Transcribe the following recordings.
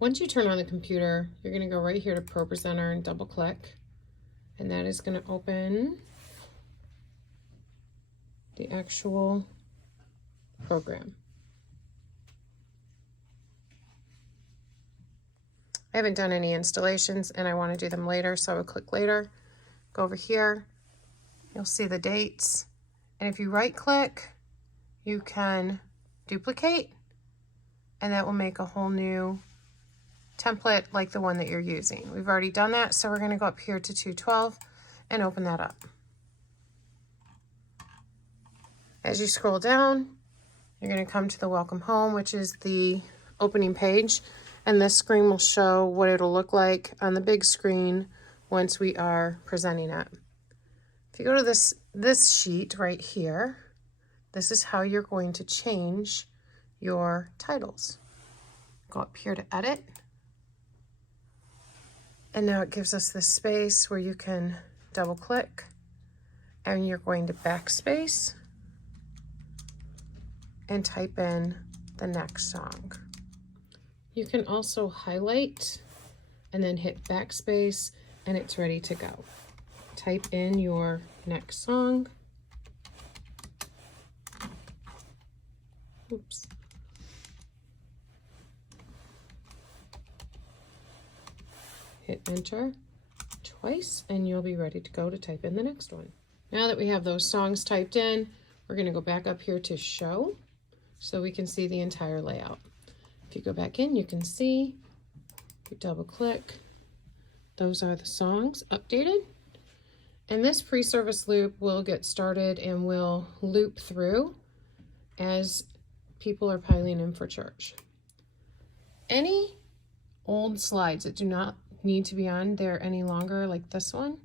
Once you turn on the computer, you're going to go right here to ProPresenter and double click, and that is going to open the actual program. I haven't done any installations and I want to do them later, so I would click later, go over here, you'll see the dates, and if you right click, you can duplicate, and that will make a whole new template like the one that you're using. We've already done that, so we're going to go up here to 212 and open that up. As you scroll down, you're going to come to the Welcome Home, which is the opening page, and this screen will show what it'll look like on the big screen once we are presenting it. If you go to this sheet right here, this is how you're going to change your titles. Go up here to edit. And now it gives us this space where you can double click, and you're going to backspace and type in the next song. You can also highlight and then hit backspace and it's ready to go. Type in your next song. Oops. Hit enter twice and you'll be ready to go to type in the next one. Now that we have those songs typed in, we're going to go back up here to show so we can see the entire layout. If you go back in, you can see, you double click, those are the songs updated. And this pre-service loop will get started and will loop through as people are piling in for church. Any old slides that do not need to be on there any longer, like this one,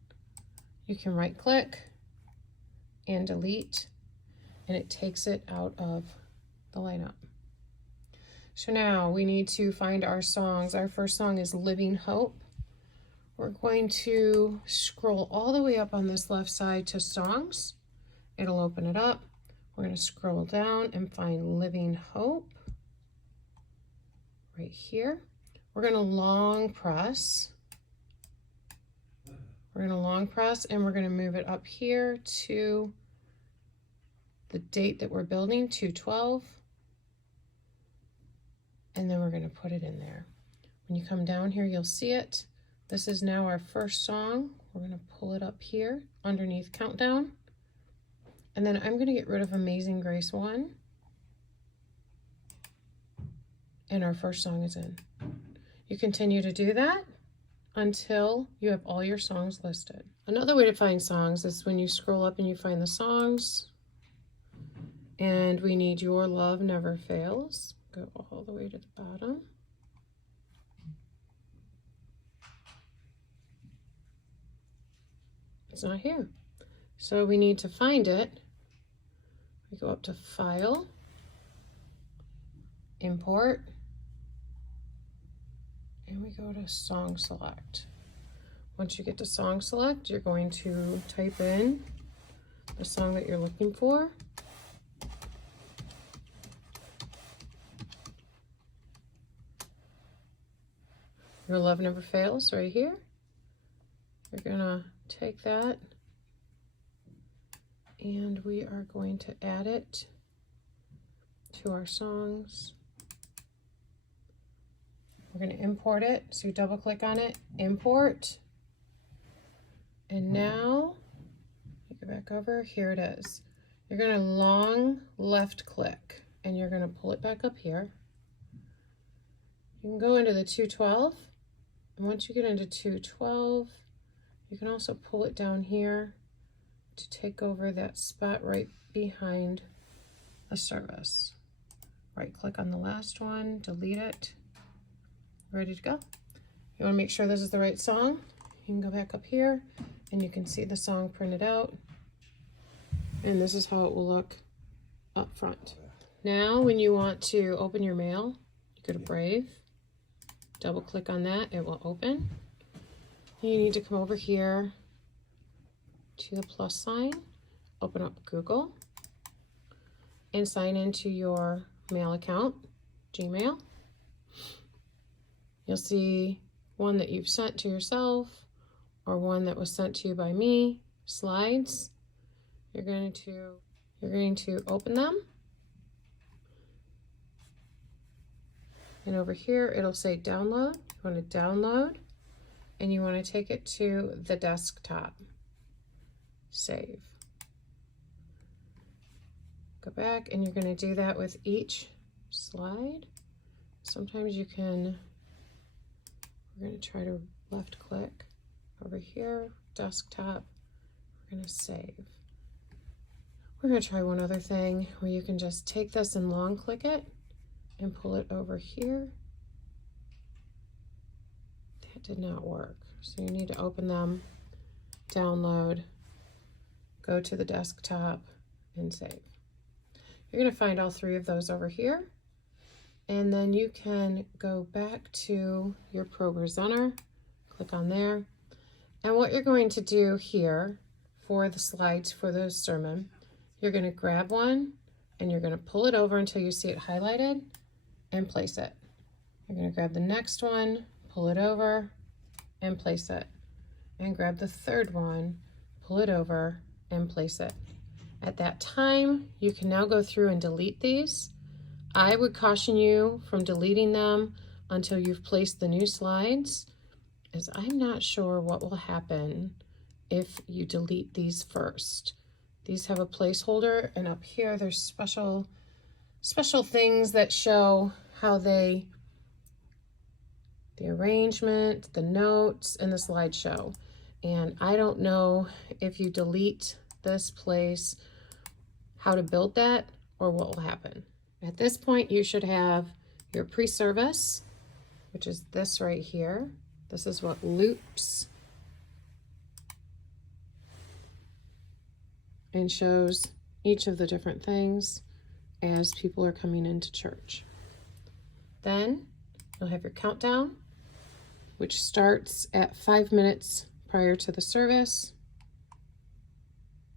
you can right click and delete, and it takes it out of the lineup. So now we need to find our songs. Our first song is Living Hope. We're going to scroll all the way up on this left side to songs. It'll open it up. We're going to scroll down and find Living Hope right here. We're going to long press. We're going to long press and we're going to move it up here to the date that we're building, 2/12. And then we're going to put it in there. When you come down here, you'll see it. This is now our first song. We're going to pull it up here underneath Countdown. And then I'm going to get rid of Amazing Grace 1. And our first song is in. You continue to do that until you have all your songs listed. Another way to find songs is when you scroll up and you find the songs. And we need Your Love Never Fails. Go all the way to the bottom. It's not here. So we need to find it. We go up to File, Import, and we go to Song Select. Once you get to Song Select, you're going to type in the song that you're looking for. Your Love Never Fails right here. You're gonna take that and we are going to add it to our songs. We're going to import it. So you double click on it, import. And now you go back over, here it is. You're going to long left click and you're going to pull it back up here. You can go into the 212. And once you get into 212, you can also pull it down here to take over that spot right behind the service. Right click on the last one, delete it, ready to go. You want to make sure this is the right song. You can go back up here and you can see the song printed out. And this is how it will look up front. Now when you want to open your mail, you go to Brave, double click on that, it will open. You need to come over here to the plus sign, open up Google, and sign into your mail account, Gmail. You'll see one that you've sent to yourself or one that was sent to you by me, slides. You're going to open them. And over here, it'll say download. You want to download, and you want to take it to the desktop. Save. Go back, and you're going to do that with each slide. Sometimes you can, we're going to try to left click over here, desktop. We're going to save. We're going to try one other thing where you can just take this and long click it and pull it over here. That did not work. So you need to open them, download, go to the desktop, and save. You're going to find all three of those over here. And then you can go back to your ProPresenter, click on there. And what you're going to do here for the slides for the sermon, you're going to grab one and you're going to pull it over until you see it highlighted and place it. You're going to grab the next one, pull it over and place it. And grab the third one, pull it over and place it. At that time, you can now go through and delete these. I would caution you from deleting them until you've placed the new slides, as I'm not sure what will happen if you delete these first. These have a placeholder, and up here there's special things that show how the arrangement, the notes, and the slideshow. And I don't know if you delete this place, how to build that, or what will happen. At this point, you should have your pre-service, which is this right here. This is what loops and shows each of the different things as people are coming into church. Then you'll have your countdown, which starts at 5 minutes prior to the service.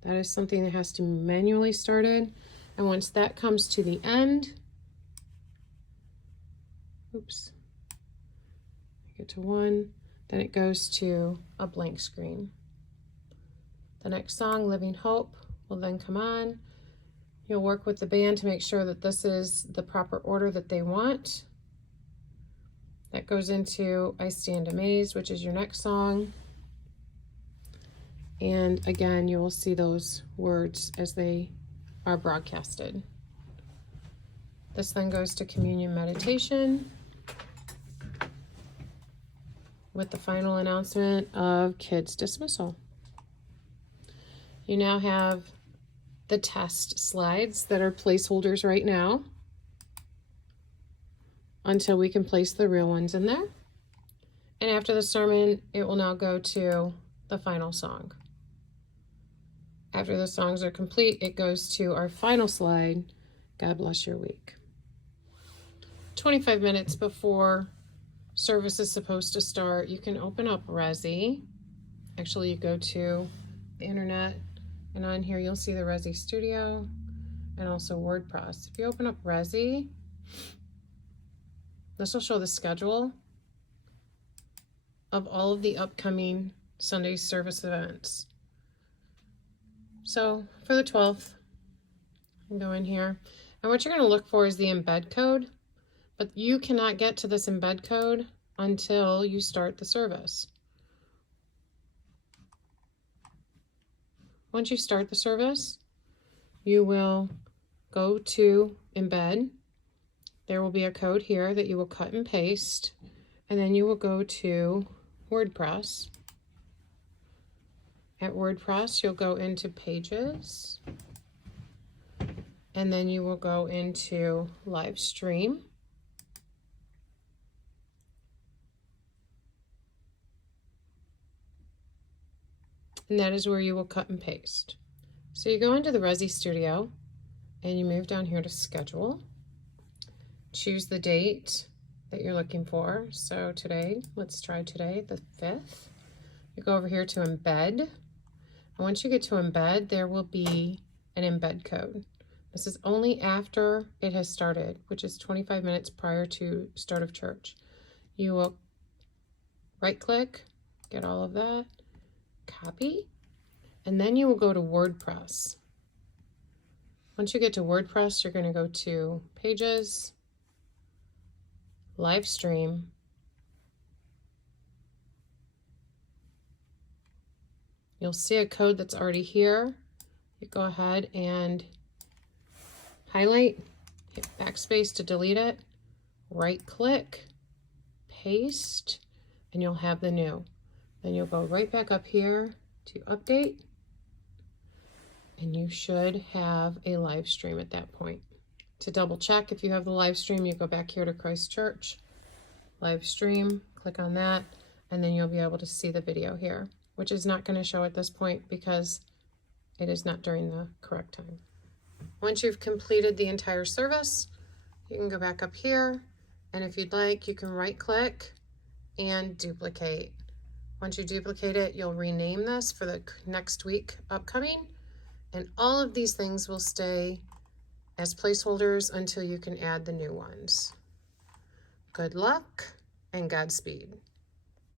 That is something that has to be manually started. And once that comes to the end, oops, get to 1, then it goes to a blank screen. The next song, Living Hope, will then come on. You'll work with the band to make sure that this is the proper order that they want. That goes into I Stand Amazed, which is your next song. And again, you will see those words as they are broadcasted. This then goes to communion meditation with the final announcement of kids dismissal. You now have the test slides that are placeholders right now until we can place the real ones in there. And after the sermon, it will now go to the final song. After the songs are complete, it goes to our final slide, God Bless Your Week. 25 minutes before service is supposed to start, you can open up Resi. Actually, you go to the internet, and on here you'll see the Resi Studio and also WordPress. If you open up Resi, this will show the schedule of all of the upcoming Sunday service events. So for the 12th, you go in here, and what you're going to look for is the embed code, but you cannot get to this embed code until you start the service. Once you start the service, you will go to embed. There will be a code here that you will cut and paste, and then you will go to WordPress. At WordPress, you'll go into Pages, and then you will go into Live Stream. And that is where you will cut and paste. So you go into the Resi Studio, and you move down here to Schedule. Choose the date that you're looking for. So today, let's try today, the 5th. You go over here to Embed. And once you get to embed, there will be an embed code. This is only after it has started, which is 25 minutes prior to start of church. you will right click, get all of that, copy, and then you will go to WordPress. Once you get to WordPress, you're going to go to Pages, Live Stream, you'll see a code that's already here. You go ahead and highlight, hit backspace to delete it, right click, paste, and you'll have the new. Then you'll go right back up here to update, and you should have a live stream at that point. To double check if you have the live stream, you go back here to Christchurch, live stream, click on that, and then you'll be able to see the video here, which is not going to show at this point because it is not during the correct time. Once you've completed the entire service, you can go back up here, and if you'd like, you can right click and duplicate. Once you duplicate it, you'll rename this for the next week upcoming, and all of these things will stay as placeholders until you can add the new ones. Good luck and Godspeed.